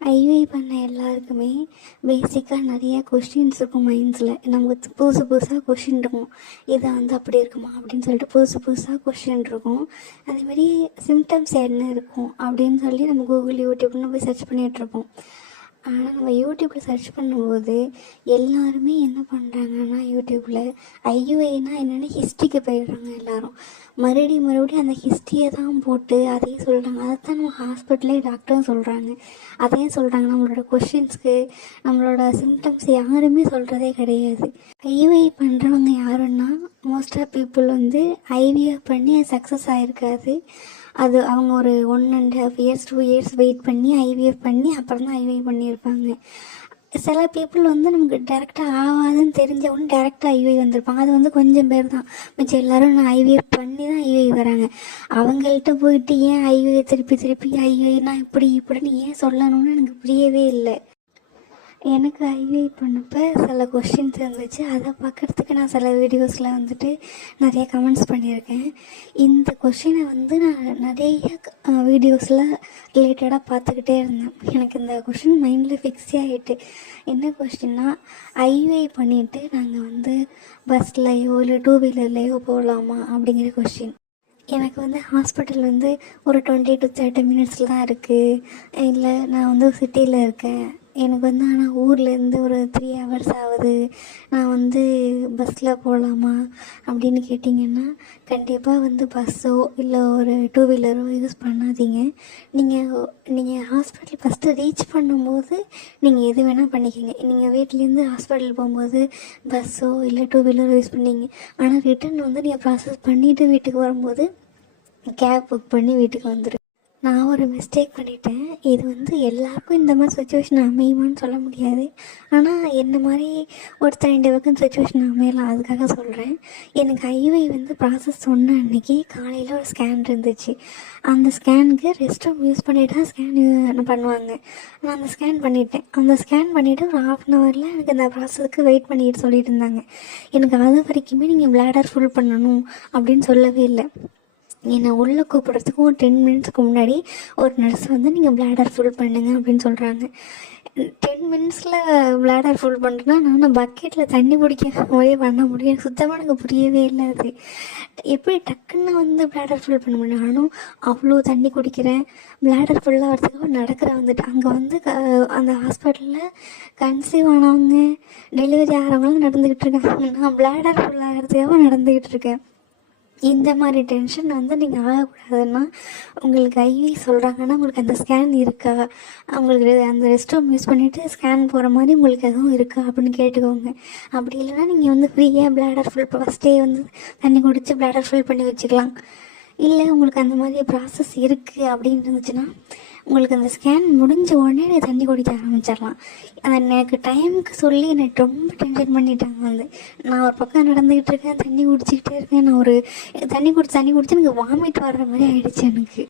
IUI பண்ண எல்லாருக்குமே பேசிக்காக நிறைய கொஷின்ஸ் இருக்கும் மைண்ட்ஸில். நமக்கு புதுசு புதுசாக கொஷின் இருக்கும். இதை வந்து அப்படி இருக்குமா அப்படின்னு சொல்லிட்டு புதுசு புதுசாக கொஷின் இருக்கும். அதேமாரி சிம்டம்ஸ் என்ன இருக்கும் அப்படின்னு சொல்லி நம்ம கூகுள் யூடியூப்னு போய் சர்ச் பண்ணிகிட்ருப்போம். ஆனால் நம்ம யூடியூப்பில் சர்ச் பண்ணும்போது எல்லாருமே என்ன பண்ணுறாங்கன்னா, யூடியூப்பில் ஐயுஐனா என்னென்னா ஹிஸ்ட்ரிக்கு போயிடுறாங்க எல்லோரும். மறுபடியும் அந்த ஹிஸ்ட்ரியை தான் போட்டு அதையும் சொல்கிறாங்க. அதை தான் நம்ம ஹாஸ்பிட்டலே டாக்டரும் சொல்கிறாங்க. அதையும் சொல்கிறாங்க. நம்மளோட கொஷின்ஸ்க்கு நம்மளோட சிம்டம்ஸ் யாருமே சொல்கிறதே கிடையாது. ஐயுஐ பண்ணுறவங்க யாருன்னா மோஸ்ட் ஆஃப் பீப்புள் வந்து ஐவிஎஃப் பண்ணி அது சக்ஸஸ் ஆகிருக்காது. அது அவங்க ஒரு 1.5 இயர்ஸ் 2 இயர்ஸ் வெயிட் பண்ணி ஐவிஎஃப் பண்ணி அப்புறம் தான் ஐவிஐ பண்ணியிருப்பாங்க. சில பீப்புள் வந்து நமக்கு டேரெக்டாக ஆகாதுன்னு தெரிஞ்சவொன்னே டேரெக்டாக ஐவிஐ வந்திருப்பாங்க. அது வந்து கொஞ்சம் பேர் தான். மிச்சம் எல்லோரும் நான் ஐவிஎஃப் பண்ணி தான் ஐவிஐ வராங்க. அவங்கள்ட்ட போயிட்டு ஏன் ஐவிஐ திருப்பி ஐவிஐனா இப்படின்னு ஏன் சொல்லணும்னு எனக்கு புரியவே இல்லை. எனக்கு ஐவிஐ பண்ணப்போ சில கொஷின்ஸ் இருந்துச்சு. அதை பார்க்குறதுக்கு நான் சில வீடியோஸில் வந்துட்டு நிறைய கமெண்ட்ஸ் பண்ணியிருக்கேன். இந்த கொஷினை வந்து நான் நிறைய வீடியோஸில் ரிலேட்டடாக பார்த்துக்கிட்டே இருந்தேன். எனக்கு இந்த கொஷின் மைண்டில் ஃபிக்ஸே ஆகிட்டு. என்ன கொஷின்னா, ஐவிஐ பண்ணிவிட்டு நாங்கள் வந்து பஸ்லையோ இல்லை 2 வீலர்லேயோ போகலாமா அப்படிங்கிற கொஷின். எனக்கு வந்து ஹாஸ்பிட்டல் வந்து ஒரு 20 to 30 மினிட்ஸில் தான் இருக்குது. இல்லை நான் வந்து சிட்டியில் இருக்கேன். எனக்கு வந்து ஆனால் ஊர்லேருந்து ஒரு 3 ஹவர்ஸ் ஆகுது. நான் வந்து பஸ்ஸில் போகலாமா அப்படின்னு கேட்டிங்கன்னா, கண்டிப்பாக வந்து பஸ்ஸோ இல்லை ஒரு 2 வீலரோ யூஸ் பண்ணாதீங்க. நீங்கள் ஹாஸ்பிட்டல் ஃபஸ்ட்டு ரீச் பண்ணும்போது நீங்கள் எது வேணால் பண்ணிக்கிங்க. நீங்கள் வீட்லேருந்து ஹாஸ்பிட்டல் போகும்போது பஸ்ஸோ இல்லை 2 வீலரோ யூஸ் பண்ணிங்க. ஆனால் ரிட்டன் வந்து நீங்கள் ப்ராசஸ் பண்ணிவிட்டு வீட்டுக்கு வரும்போது கேப் புக் பண்ணி வீட்டுக்கு வந்துடு. நான் ஒரு மிஸ்டேக் பண்ணிட்டேன். இது வந்து எல்லாருக்கும் இந்த மாதிரி சுச்சுவேஷன் அமையுமான்னு சொல்ல முடியாது. ஆனால் என்ன மாதிரி ஒருத்தர் 2 பேருக்கும் சுச்சுவேஷன் அமையலாம். அதுக்காக சொல்கிறேன். எனக்கு ஐவிஐ வந்து ப்ராசஸ் சொன்ன அன்றைக்கி காலையில் ஒரு ஸ்கேன் இருந்துச்சு. அந்த ஸ்கேனுக்கு ரெஸ்ட் ரூம் யூஸ் பண்ணிவிட்டு தான் ஸ்கேன் பண்ணுவாங்க. நான் அந்த ஸ்கேன் பண்ணிட்டேன். அந்த ஸ்கேன் பண்ணிவிட்டு ஒரு 1/2 ஹவரில் எனக்கு அந்த ப்ராசஸ்க்கு வெயிட் பண்ணிட்டு சொல்லிட்டு இருந்தாங்க. எனக்கு அது வரைக்குமே நீங்கள் பிளாடர் ஃபுல் பண்ணணும் அப்படின்னு சொல்லவே இல்லை. என்னை உள்ளே கூப்பிட்றதுக்கு ஒரு 10 மினிட்ஸ்க்கு முன்னாடி ஒரு நர்ஸ் வந்து நீங்கள் பிளாடர் ஃபுல் பண்ணுங்க அப்படின்னு சொல்கிறாங்க. 10 மினிட்ஸில் பிளாடர் ஃபுல் பண்ணுறேன்னா நான் பக்கெட்டில் தண்ணி பிடிக்க பண்ண முடியும். எனக்கு சுத்தமாக எனக்கு புரியவே இல்லை. அது எப்படி டக்குன்னு வந்து பிளாடர் ஃபுல் பண்ண முடியும்? நானும் அவ்வளோ தண்ணி குடிக்கிறேன். பிளாடர் ஃபுல்லாக வரதுக்காக நடக்கிறேன். வந்துட்டு அங்கே வந்து அந்த ஹாஸ்பிட்டலில் கன்சீவ் ஆனவங்க டெலிவரி ஆகிறவங்களாம் நடந்துக்கிட்டு இருக்காங்க. நான் பிளாடர் ஃபுல் ஆகிறதுக்காக நடந்துக்கிட்டு இருக்கேன். இந்த மாதிரி டென்ஷன் வந்து நீங்கள் ஆகக்கூடாதுன்னா, உங்களுக்கு ஐவி சொல்கிறாங்கன்னா உங்களுக்கு அந்த ஸ்கேன் இருக்கா, உங்களுக்கு அந்த ரெஸ்ட் ரூம் யூஸ் பண்ணிவிட்டு ஸ்கேன் போகிற மாதிரி உங்களுக்கு எதுவும் இருக்கா அப்படின்னு கேட்டுக்கோங்க. அப்படி இல்லைன்னா நீங்கள் வந்து ஃப்ரீயாக பிளாடர் ஃபுல் ஃபஸ்ட்டே வந்து தண்ணி குடித்து பிளாடர் ஃபுல் பண்ணி வச்சுக்கலாம். இல்லை உங்களுக்கு அந்த மாதிரி ப்ராசஸ் இருக்குது அப்படின்னு இருந்துச்சுன்னா உங்களுக்கு அந்த ஸ்கேன் முடிஞ்ச உடனே தண்ணி குடிக்க ஆரம்பிச்சிடலாம். அந்த எனக்கு டைமுக்கு சொல்லி என்னை ரொம்ப டென்ஷன் பண்ணிட்டாங்க. வந்து நான் ஒரு பக்கம் நடந்துக்கிட்டு இருக்கேன், தண்ணி குடிச்சிக்கிட்டே இருக்கேன். நான் ஒரு தண்ணி குடிச்சு எனக்கு வாமிட் வர்ற மாதிரி ஆகிடுச்சு எனக்கு.